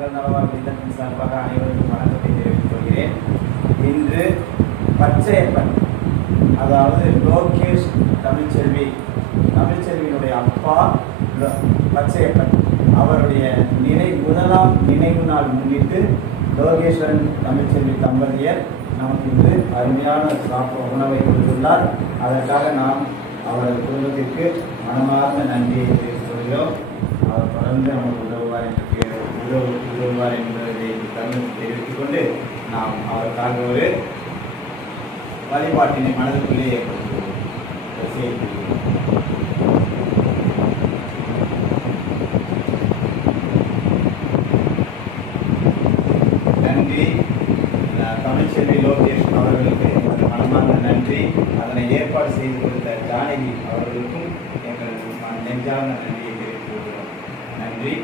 நலவாழ்வு சார்பாக அனைவருக்கும் வணக்கத்தை தெரிவித்துக் கொள்கிறேன். இன்று பச்சையப்பன், அதாவது லோகேஷ் தமிழ்ச்செல்வியினுடைய அப்பா பச்சையப்பன் அவருடைய முதலாம் நினைவு நாள் முன்னிட்டு லோகேஸ்வரன் தமிழ்ச்செல்வி தம்பதியர் நமக்கு இன்று அருமையான உணவை கொடுத்துள்ளார். அதற்காக நாம் அவரது குடும்பத்திற்கு மனமார்ந்த நன்றியை தெரிவித்துக் கொள்கிறோம். அவர் தொடர்ந்து நமக்கு உதவுவார் என்பதை தெரிவித்துக் கொண்டு நாம் அவருக்காக ஒரு வழிபாட்டினை மனதுக்குள்ளே ஏற்படுத்துவோம். நன்றி தமிழ்ச்செல்வி லோகேஷ் அவர்களுக்கு எனது மனமார்ந்த நன்றி. அதனை ஏற்பாடு செய்து கொடுத்த ஜானகி அவர்களுக்கும் எங்கள் நெஞ்சார்ந்த நன்றியை தெரிவித்துக் கொள்கிறோம். நன்றி.